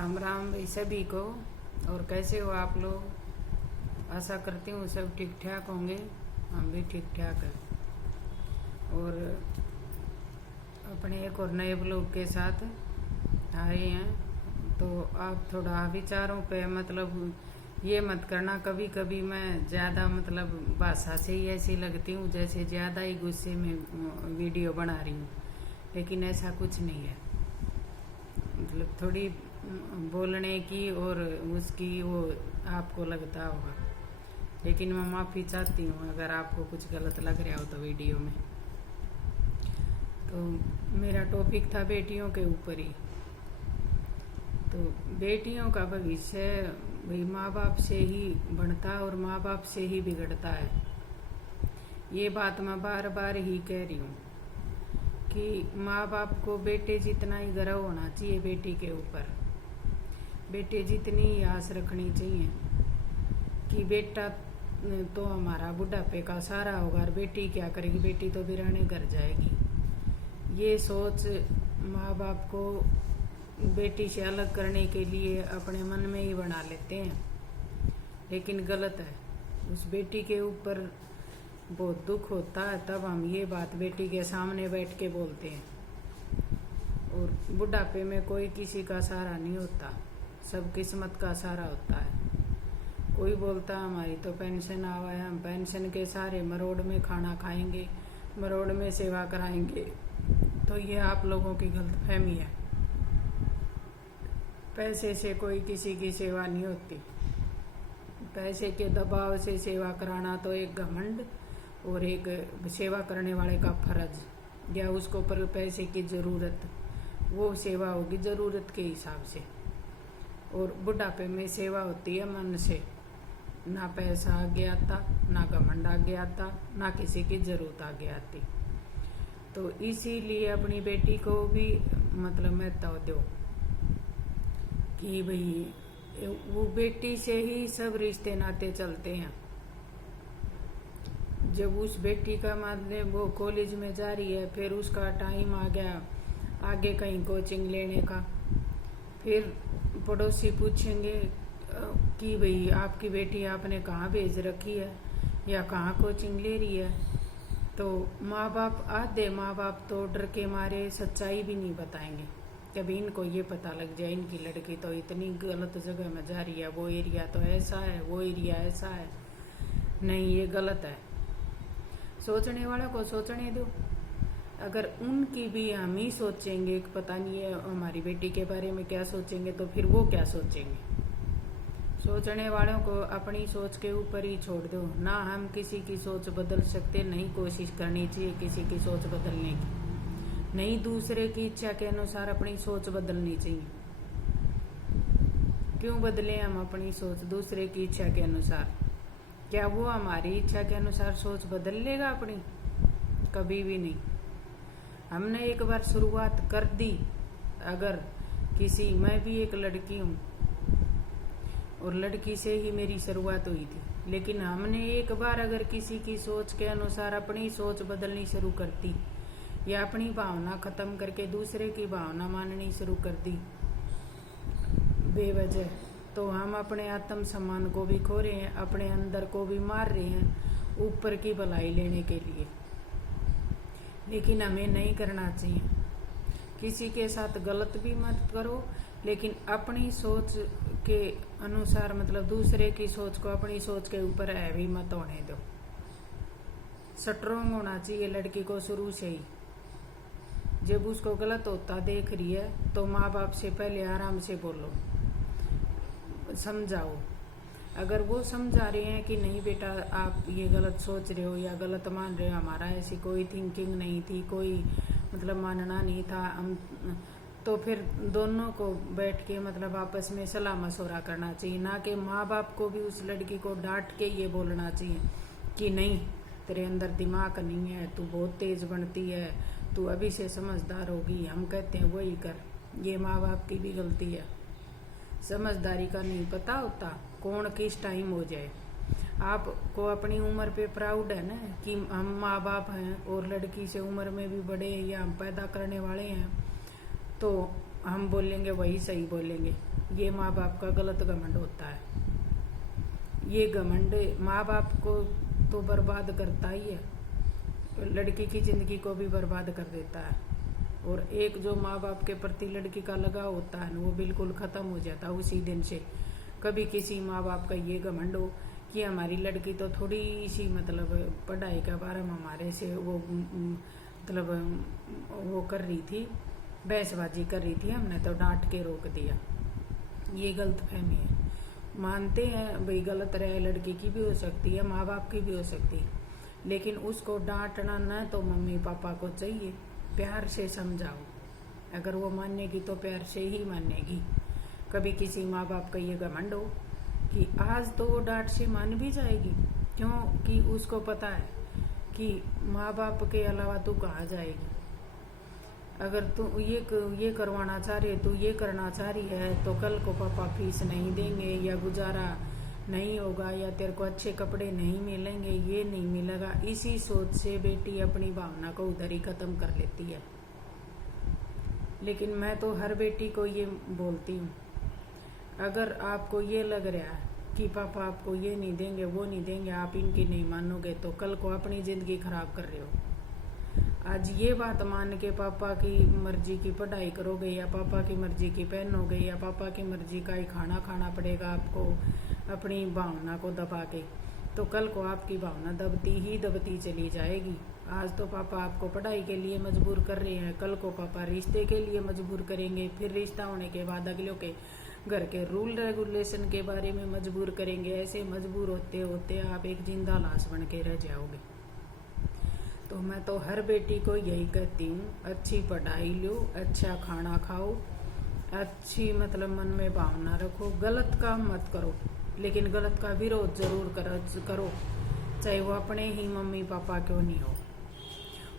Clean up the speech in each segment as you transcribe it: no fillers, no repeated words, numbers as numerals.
राम राम भाई सभी को। और कैसे हो आप लोग? आशा करती हूँ सब ठीक ठाक होंगे। हम भी ठीक ठाक हैं और अपने एक और नए ब्लॉग के साथ आए हैं। तो आप थोड़ा विचारों पे मतलब ये मत करना, कभी कभी मैं ज़्यादा मतलब भाषा से ही ऐसी लगती हूँ जैसे ज़्यादा ही गुस्से में वीडियो बना रही हूँ, लेकिन ऐसा कुछ नहीं है। मतलब थोड़ी बोलने की और उसकी वो आपको लगता होगा, लेकिन मैं माफ़ी चाहती हूँ अगर आपको कुछ गलत लग रहा हो तो वीडियो में। तो मेरा टॉपिक था बेटियों के ऊपर ही। तो बेटियों का भविष्य भाई माँ बाप से ही बनता और माँ बाप से ही बिगड़ता है। ये बात मैं बार बार ही कह रही हूँ कि माँ बाप को बेटे जितना ही गर्व होना चाहिए बेटी के ऊपर, बेटे जितनी ही आस रखनी चाहिए कि बेटा तो हमारा बुढ़ापे का सहारा होगा और बेटी क्या करेगी, बेटी तो बिराने घर जाएगी। ये सोच माँ बाप को बेटी से अलग करने के लिए अपने मन में ही बना लेते हैं, लेकिन गलत है। उस बेटी के ऊपर बहुत दुख होता है तब हम ये बात बेटी के सामने बैठ के बोलते हैं। और बुढ़ापे में कोई किसी का सहारा नहीं होता, सब किस्मत का सहारा होता है। कोई बोलता है हमारी तो पेंशन आवा है, हम पेंशन के सहारे मरोड़ में खाना खाएंगे, मरोड़ में सेवा कराएंगे। तो ये आप लोगों की गलतफहमी है। पैसे से कोई किसी की सेवा नहीं होती। पैसे के दबाव से सेवा कराना तो एक घमंड और एक सेवा करने वाले का फर्ज, या उसको पर पैसे की ज़रूरत, वो सेवा होगी ज़रूरत के हिसाब से। और बुढ़ापे में सेवा होती है मन से, ना पैसा आगे आता, ना घमंड आगे आता, ना किसी की ज़रूरत आगे आती। तो इसीलिए अपनी बेटी को भी मतलब महत्व दो कि भाई वो बेटी से ही सब रिश्ते नाते चलते हैं। जब उस बेटी का मतलब वो कॉलेज में जा रही है, फिर उसका टाइम आ गया आगे कहीं कोचिंग लेने का, फिर पड़ोसी पूछेंगे कि भाई आपकी बेटी आपने कहाँ भेज रखी है या कहाँ कोचिंग ले रही है। तो माँ बाप, आधे माँ बाप तो डर के मारे सच्चाई भी नहीं बताएंगे। कभी इनको ये पता लग जाए इनकी लड़की तो इतनी गलत जगह में जा रही है, वो एरिया तो ऐसा है, वो एरिया ऐसा है। नहीं, ये गलत है। सोचने वालों को सोचने दो। अगर उनकी भी हम ही सोचेंगे कि पता नहीं है हमारी बेटी के बारे में क्या सोचेंगे, तो फिर वो क्या सोचेंगे। सोचने वालों को अपनी सोच के ऊपर ही छोड़ दो। ना हम किसी की सोच बदल सकते, नहीं कोशिश करनी चाहिए किसी की सोच बदलने की, नहीं दूसरे की इच्छा के अनुसार अपनी सोच बदलनी चाहिए। क्यों बदले हम अपनी सोच दूसरे की इच्छा के अनुसार? क्या वो हमारी इच्छा के अनुसार सोच बदल लेगा अपनी? कभी भी नहीं। हमने एक बार शुरुआत कर दी, अगर किसी, मैं भी एक लड़की हूँ और लड़की से ही मेरी शुरुआत हुई थी, लेकिन हमने एक बार अगर किसी की सोच के अनुसार अपनी सोच बदलनी शुरू कर दी या अपनी भावना खत्म करके दूसरे की भावना माननी शुरू कर दी बेवजह, तो हम अपने आत्म सम्मान को भी खो रहे हैं, अपने अंदर को भी मार रहे हैं ऊपर की भलाई लेने के लिए। लेकिन हमें नहीं करना चाहिए। किसी के साथ गलत भी मत करो, लेकिन अपनी सोच के अनुसार मतलब दूसरे की सोच को अपनी सोच के ऊपर हैवी मत होने दो। स्ट्रोंग होना चाहिए लड़की को शुरू से ही। जब उसको गलत होता देख रही है तो माँ बाप से पहले आराम से बोलो, समझाओ। अगर वो समझा रहे हैं कि नहीं बेटा आप ये गलत सोच रहे हो या गलत मान रहे हो, हमारा ऐसी कोई थिंकिंग नहीं थी, कोई मतलब मानना नहीं था हम, तो फिर दोनों को बैठ के मतलब आपस में सलाह मशवरा करना चाहिए। ना कि माँ बाप को भी उस लड़की को डांट के ये बोलना चाहिए कि नहीं तेरे अंदर दिमाग नहीं है, तू बहुत तेज बनती है, तू अभी से समझदार होगी, हम कहते हैं वही कर। ये माँ बाप की भी गलती है। समझदारी का नहीं पता होता कौन किस टाइम हो जाए। आपको अपनी उम्र पे प्राउड है ना कि हम माँ बाप हैं और लड़की से उम्र में भी बड़े या हम पैदा करने वाले हैं, तो हम बोलेंगे वही सही बोलेंगे, ये माँ बाप का गलत घमंड होता है। ये घमंड माँ बाप को तो बर्बाद करता ही है, लड़की की जिंदगी को भी बर्बाद कर देता है। और एक जो माँ बाप के प्रति लड़की का लगाव होता है वो बिल्कुल खत्म हो जाता है उसी दिन से। कभी किसी माँ बाप का ये घमंड हो कि हमारी लड़की तो थोड़ी सी मतलब पढ़ाई के बारे में हमारे से वो मतलब वो कर रही थी, बहसबाजी कर रही थी, हमने तो डांट के रोक दिया। ये गलत फहमी है। मानते हैं भाई गलत रहे, लड़की की भी हो सकती है, माँ बाप की भी हो सकती है, लेकिन उसको डांटना न तो मम्मी पापा को चाहिए, प्यार से समझाओ। अगर वो मानेगी तो प्यार से ही मानेगी। कभी किसी माँ बाप का ये घमंड हो कि आज तो वो डांट से मान भी जाएगी, क्योंकि उसको पता है कि माँ बाप के अलावा तू कहाँ जाएगी। अगर तू ये करवाना चाह रही है, तू ये करना चाह रही है, तो कल को पापा फीस नहीं देंगे या गुजारा नहीं होगा या तेरे को अच्छे कपड़े नहीं मिलेंगे, ये नहीं मिलेगा। इसी सोच से बेटी अपनी भावना को उधर ही खत्म कर लेती है। लेकिन मैं तो हर बेटी को ये बोलती हूँ, अगर आपको ये लग रहा है कि पापा आपको ये नहीं देंगे वो नहीं देंगे, आप इनकी नहीं मानोगे, तो कल को अपनी जिंदगी खराब कर रहे हो। आज ये बात मान के पापा की मर्जी की पढ़ाई करोगे या पापा की मर्जी की पहनोगे या पापा की मर्जी का ही खाना खाना पड़ेगा आपको अपनी भावना को दबा के, तो कल को आपकी भावना दबती ही दबती चली जाएगी। आज तो पापा आपको पढ़ाई के लिए मजबूर कर रहे हैं, कल को पापा रिश्ते के लिए मजबूर करेंगे, फिर रिश्ता होने के बाद अगलों के घर के रूल रेगुलेशन के बारे में मजबूर करेंगे। ऐसे मजबूर होते होते आप एक जिंदा लाश बन के रह जाओगे। तो मैं तो हर बेटी को यही कहती हूँ, अच्छी पढ़ाई लो, अच्छा खाना खाओ, अच्छी मतलब मन में भावना रखो, गलत काम मत करो, लेकिन गलत का विरोध जरूर करो, चाहे वो अपने ही मम्मी पापा क्यों नहीं हो।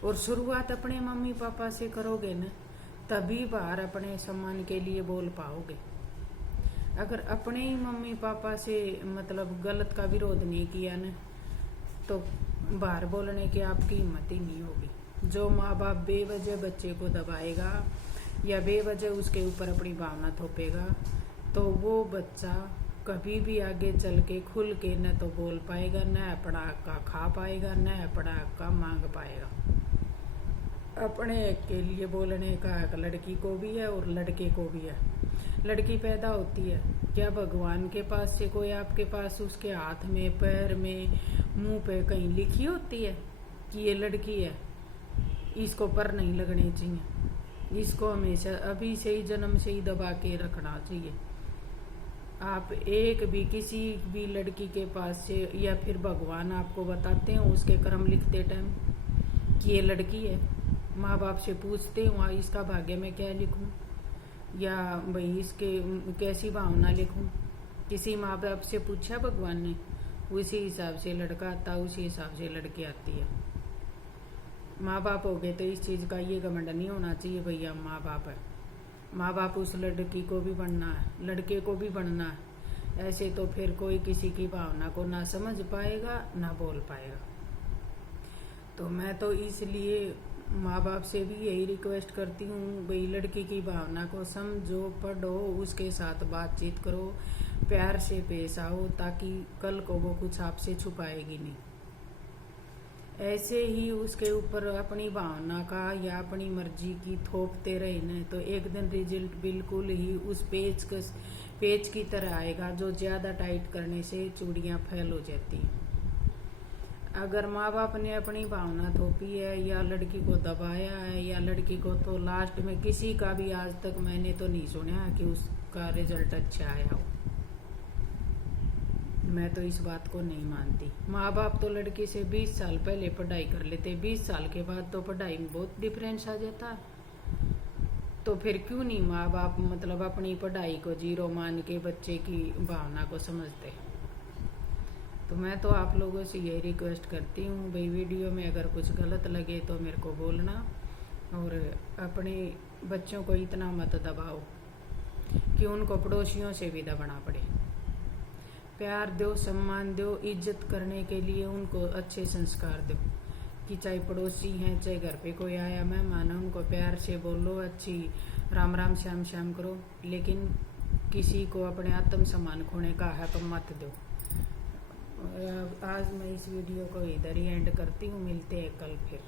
और शुरुआत अपने मम्मी पापा से करोगे न, तभी बाहर अपने सम्मान के लिए बोल पाओगे। अगर अपने ही मम्मी पापा से मतलब गलत का विरोध नहीं किया न, तो बाहर बोलने की आपकी हिम्मत ही नहीं होगी। जो माँ बाप बेवजह बच्चे को दबाएगा या बेवजह उसके ऊपर अपनी भावना थोपेगा, तो वो बच्चा कभी भी आगे चल के खुल के न तो बोल पाएगा, न अपना का खा पाएगा, न अपना का मांग पाएगा। अपने के लिए बोलने का हक लड़की को भी है और लड़के को भी है। लड़की पैदा होती है, क्या भगवान के पास से कोई आपके पास उसके हाथ में, पैर में, मुंह पे कहीं लिखी होती है कि ये लड़की है, इसको पर नहीं लगने चाहिए, इसको हमेशा अभी से ही जन्म से ही दबा के रखना चाहिए। आप एक भी किसी भी लड़की के पास से या फिर भगवान आपको बताते हो उसके कर्म लिखते टाइम कि ये लड़की है, माँ बाप से पूछते हो इसका भाग्य में क्या लिखूं या भाई इसके कैसी भावना लिखूं। किसी माँ बाप से पूछा भगवान ने, उसी हिसाब से लड़का आता, उसी हिसाब से लड़की आती है। माँ बाप हो गए तो इस चीज़ का ये घमंड नहीं होना चाहिए भैया माँ बाप है। माँ बाप उस लड़की को भी बनना है, लड़के को भी बनना है। ऐसे तो फिर कोई किसी की भावना को ना समझ पाएगा ना बोल पाएगा। तो मैं तो इसलिए माँ बाप से भी यही रिक्वेस्ट करती हूँ, भाई लड़की की भावना को समझो, पढ़ो, उसके साथ बातचीत करो, प्यार से पेश आओ, ताकि कल को वो कुछ आपसे छुपाएगी नहीं। ऐसे ही उसके ऊपर अपनी भावना का या अपनी मर्जी की थोपते रहे न, तो एक दिन रिजल्ट बिल्कुल ही उस पेच की तरह आएगा जो ज्यादा टाइट करने से चूड़ियां फैल हो जाती हैं। अगर माँ बाप ने अपनी भावना थोपी है या लड़की को दबाया है या लड़की को, तो लास्ट में किसी का भी आज तक मैंने तो नहीं सुना कि उसका रिजल्ट अच्छा आया हो। मैं तो इस बात को नहीं मानती। माँ बाप तो लड़की से 20 साल पहले पढ़ाई कर लेते, 20 साल के बाद तो पढ़ाई में बहुत डिफरेंस आ जाता। तो फिर क्यों नहीं माँ बाप मतलब अपनी पढ़ाई को जीरो मान के बच्चे की भावना को समझते। तो मैं तो आप लोगों से यही रिक्वेस्ट करती हूँ, भाई वीडियो में अगर कुछ गलत लगे तो मेरे को बोलना, और अपने बच्चों को इतना मत दबाओ कि उनको पड़ोसियों से भी दबाना पड़े। प्यार दो, सम्मान दो, इज्जत करने के लिए उनको अच्छे संस्कार दो, कि चाहे पड़ोसी हैं, चाहे घर पे कोई आया मेहमान है, उनको प्यार से बोलो, अच्छी राम राम श्याम श्याम करो, लेकिन किसी को अपने आत्म सम्मान खोने का हक मत दो। आज मैं इस वीडियो को इधर ही एंड करती हूँ, मिलते हैं कल फिर।